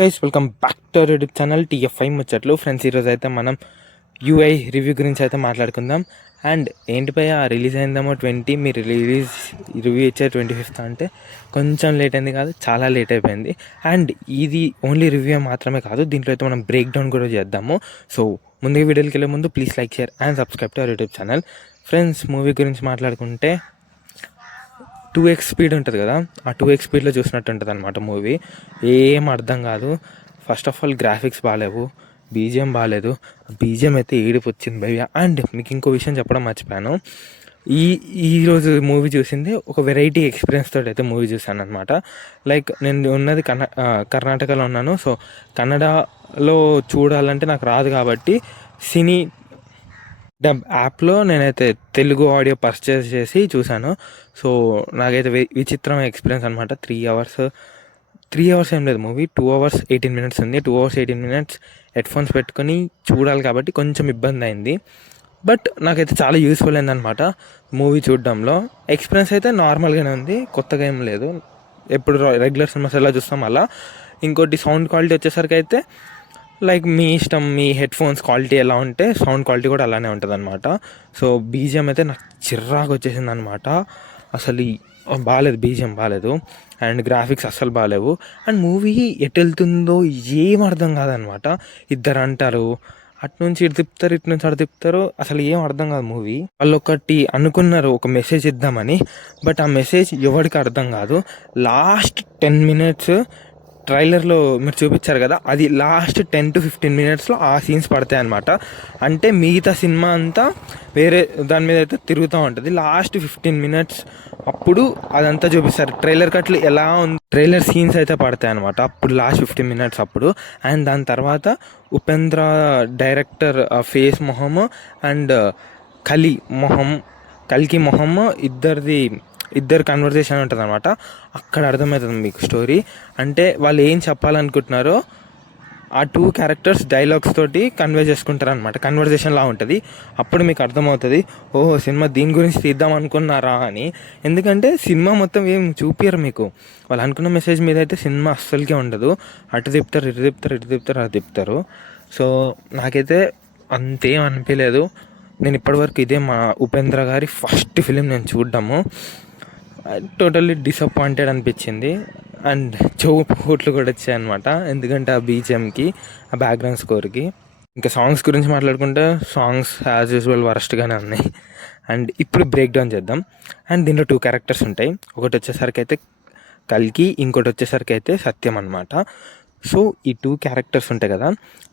Guys welcome back to our YouTube channel TFI ముచ్చట్లు. Friends, ఈరోజు అయితే మనం యూఐ రివ్యూ గురించి అయితే మాట్లాడుకుందాం. అండ్ ఏంటి భయ్య, రిలీజ్ అయిందేమో 20, మీరు రివ్యూ ఇచ్చే 25th అంటే కొంచెం లేట్ అయింది కాదు, చాలా లేట్ అయిపోయింది. అండ్ ఇది ఓన్లీ రివ్యూ మాత్రమే కాదు, దీంట్లో అయితే మనం బ్రేక్ డౌన్ కూడా చేద్దాము. సో ముందుగా వీడియోకి వెళ్ళే ముందు please like, share and subscribe to our YouTube channel. Friends, movie గురించి మాట్లాడుకుంటే 2x స్పీడ్ ఉంటుంది కదా, ఆ 2x స్పీడ్లో చూసినట్టు ఉంటుంది అనమాట మూవీ. ఏం అర్థం కాదు. ఫస్ట్ ఆఫ్ ఆల్ గ్రాఫిక్స్ బాగాలేవు, బీజిఎం బాగాలేదు. బీజిఎం అయితే ఏడుపు వచ్చింది భయ్య. అండ్ మీకు ఇంకో విషయం చెప్పడం మర్చిపోయాను, ఈరోజు మూవీ చూసింది ఒక వెరైటీ ఎక్స్పీరియన్స్ తోటి అయితే మూవీ చూశాను అనమాట. లైక్ నేను ఉన్నది కర్ణాటకలో ఉన్నాను. సో కన్నడలో చూడాలంటే నాకు రాదు కాబట్టి సినీ డబ్ యాప్లో నేనైతే తెలుగు ఆడియో పర్చేస్ చేసి చూశాను. సో నాకైతే విచిత్రమైన ఎక్స్పీరియన్స్ అనమాట. 3 అవర్స్ ఏం లేదు, మూవీ 2 hours 18 minutes ఉంది. 2 hours 18 minutes హెడ్ఫోన్స్ పెట్టుకొని చూడాలి కాబట్టి కొంచెం ఇబ్బంది అయింది. బట్ నాకైతే చాలా యూస్ఫుల్ అయిందనమాట మూవీ చూడడంలో. ఎక్స్పీరియన్స్ అయితే నార్మల్గానే ఉంది, కొత్తగా ఏం లేదు. ఎప్పుడు రెగ్యులర్ సినిమాస్ ఎలా చూస్తాం అలా. ఇంకోటి సౌండ్ క్వాలిటీ వచ్చేసరికి అయితే లైక్ మీ ఇష్టం, మీ హెడ్ఫోన్స్ క్వాలిటీ ఎలా ఉంటే సౌండ్ క్వాలిటీ కూడా అలానే ఉంటుంది అనమాట. సో బీజిఎం అయితే నాకు చిరాకు వచ్చేసింది అనమాట. అసలు బాగాలేదు, బీజిఎం బాగాలేదు. అండ్ గ్రాఫిక్స్ అస్సలు బాగాలేవు. అండ్ మూవీ ఎటు వెళ్తుందో ఏం అర్థం కాదనమాట. ఇద్దరు అంటారు, అటు నుంచి ఇటు తిప్పుతారు, ఇటు నుంచి అటు తిప్పుతారు, అసలు ఏం అర్థం కాదు మూవీ. వాళ్ళు ఒకటి అనుకున్నారు, ఒక మెసేజ్ ఇద్దామని, బట్ ఆ మెసేజ్ ఎవరికి అర్థం కాదు. లాస్ట్ 10 minutes ట్రైలర్లో మీరు చూపించారు కదా, అది లాస్ట్ 10 to 15 minutesలో ఆ సీన్స్ పడతాయి అనమాట. అంటే మిగతా సినిమా అంతా వేరే దాని మీద అయితే తిరుగుతూ ఉంటుంది. లాస్ట్ 15 minutes అప్పుడు అదంతా చూపిస్తారు. ట్రైలర్ కట్లు ఎలా ఉంది, ట్రైలర్ సీన్స్ అయితే పడతాయి అనమాట అప్పుడు, లాస్ట్ 15 minutes అప్పుడు. అండ్ దాని తర్వాత ఉపేంద్ర డైరెక్టర్ ఫేస్ మొహం అండ్ కల్కి మొహం ఇద్దరు కన్వర్జేషన్ ఉంటుంది అనమాట. అక్కడ అర్థమవుతుంది మీకు స్టోరీ. అంటే వాళ్ళు ఏం చెప్పాలనుకుంటున్నారో ఆ 2 characters డైలాగ్స్ తోటి కన్వే చేసుకుంటారు అనమాట. కన్వర్జేషన్లా ఉంటుంది. అప్పుడు మీకు అర్థమవుతుంది, ఓహో సినిమా దీని గురించి తీద్దాం అనుకున్నారా అని. ఎందుకంటే సినిమా మొత్తం ఏం చూపించరు మీకు. వాళ్ళు అనుకున్న మెసేజ్ మీద అయితే సినిమా అస్సలకే ఉండదు. అటు తిప్పుతారు, ఇటు తిప్పుతారు, ఇటు తిప్పుతారు, అటు తిప్పుతారు. సో నాకైతే అంతేం అనిపించలేదు. నేను ఇప్పటివరకు ఇదే మా ఉపేంద్ర గారి ఫస్ట్ ఫిలిం నేను చూడ్డము. టోటల్లీ డిసప్పాయింటెడ్ అనిపించింది. అండ్ చెవు పోట్లు కూడా వచ్చాయన్నమాట, ఎందుకంటే ఆ బీజిఎంకి, ఆ బ్యాక్గ్రౌండ్ స్కోర్కి. ఇంకా సాంగ్స్ గురించి మాట్లాడుకుంటే సాంగ్స్ యాజ్ యూజువల్ వరస్ట్గానే ఉన్నాయి. అండ్ ఇప్పుడు బ్రేక్ డౌన్ చేద్దాం. అండ్ దీంట్లో 2 characters ఉంటాయి. ఒకటి వచ్చేసరికి అయితే కల్కి, ఇంకోటి వచ్చేసరికి అయితే సత్యం అనమాట. సో ఈ 2 characters ఉంటాయి కదా.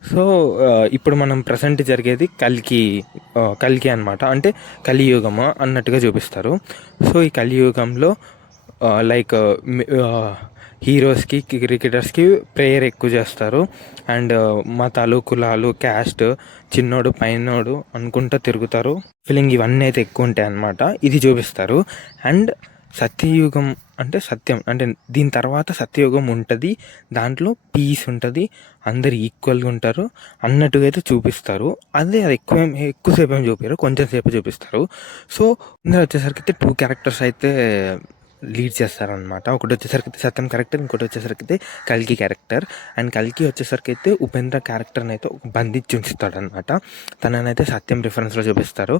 సో ఇప్పుడు మనం ప్రజెంట్ జరిగేది కల్కి అనమాట. అంటే కలియుగము అన్నట్టుగా చూపిస్తారు. సో ఈ కలియుగంలో లైక్ హీరోస్కి, క్రికెటర్స్కి ప్రేయర్ ఎక్కువ చేస్తారు. అండ్ మతాలు, కులాలు, క్యాస్ట్, చిన్నోడు పైనోడు అనుకుంటూ తిరుగుతారు. ఫీలింగ్ ఇవన్నీ అయితే ఎక్కువ ఉంటాయి అన్నమాట. ఇది చూపిస్తారు. అండ్ సత్యయుగం అంటే సత్యం, అంటే దీని తర్వాత సత్యయుగం ఉంటుంది. దాంట్లో పీస్ ఉంటుంది, అందరు ఈక్వల్గా ఉంటారు అన్నట్టుగా అయితే చూపిస్తారు. అది ఎక్కువసేపు ఏమి చూపారు, కొంచెం సేపు చూపిస్తారు. సో ఇందులో వచ్చేసరికి అయితే 2 characters అయితే లీడ్ చేస్తారనమాట. ఒకటి వచ్చేసరికి అయితే సత్యం క్యారెక్టర్, ఇంకోటి వచ్చేసరికి అయితే కల్కి క్యారెక్టర్. అండ్ కల్కి వచ్చేసరికి అయితే ఉపేంద్ర క్యారెక్టర్ని అయితే ఒక బంధించి ఉంచుతాడనమాట. తననైతే సత్యం రిఫరెన్స్లో చూపిస్తారు.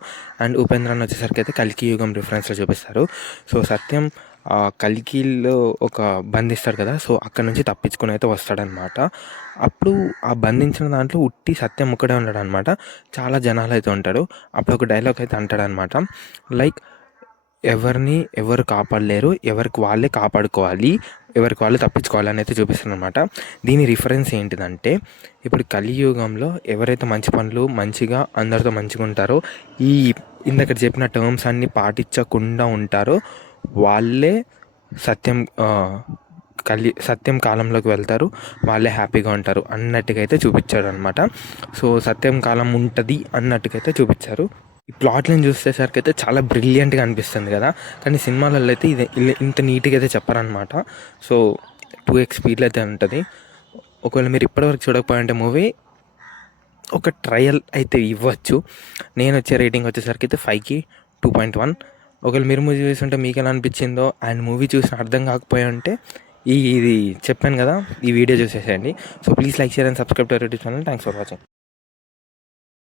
అండ్ ఉపేంద్రని వచ్చేసరికి అయితే కల్కి యుగం రిఫరెన్స్లో చూపిస్తారు. సో సత్యం కల్కిలో ఒక బంధిస్తాడు కదా, సో అక్కడ నుంచి తప్పించుకొని అయితే వస్తాడనమాట. అప్పుడు ఆ బంధించిన దాంట్లో ఉట్టి సత్యం ఒక్కడే ఉంటాడు అనమాట. చాలా జనాలు అయితే ఉంటాడు. అప్పుడు ఒక డైలాగ్ అయితే అంటాడనమాట, లైక్ ఎవరు కాపాడలేరు, ఎవరికి వాళ్ళే కాపాడుకోవాలి, ఎవరికి వాళ్ళే తప్పించుకోవాలి అని అయితే చూపిస్తుంది అనమాట. దీని రిఫరెన్స్ ఏంటిదంటే, ఇప్పుడు కలియుగంలో ఎవరైతే మంచి పనులు మంచిగా అందరితో మంచిగా ఉంటారో, ఇందాక చెప్పిన టర్మ్స్ అన్నీ పాటించకుండా ఉంటారో వాళ్ళే సత్యం కాలంలోకి వెళ్తారు, వాళ్ళే హ్యాపీగా ఉంటారు అన్నట్టుగా అయితే చూపించాడు అనమాట. సో సత్యం కాలం ఉంటుంది అన్నట్టుగా అయితే చూపించారు. ఈ ప్లాట్లను చూసేసరికి అయితే చాలా బ్రిలియంట్గా అనిపిస్తుంది కదా, కానీ సినిమాలలో అయితే ఇది ఇంత నీట్గా అయితే చెప్పారనమాట. సో 2x స్పీడ్లో అయితే ఉంటుంది. ఒకవేళ మీరు ఇప్పటివరకు చూడకపోయింటే మూవీ ఒక ట్రయల్ అయితే ఇవ్వచ్చు. నేను వచ్చే రేటింగ్ వచ్చేసరికి అయితే 5కి 2.1. ఒకవేళ మీరు మూవీ చూస్తుంటే మీకు ఎలా అనిపించిందో, అండ్ మూవీ చూసిన అర్థం కాకపోయి ఉంటే ఇది చెప్పాను కదా, ఈ వీడియో చూసేసేయండి. So please like, share and subscribe to YouTube channel. Thanks for watching.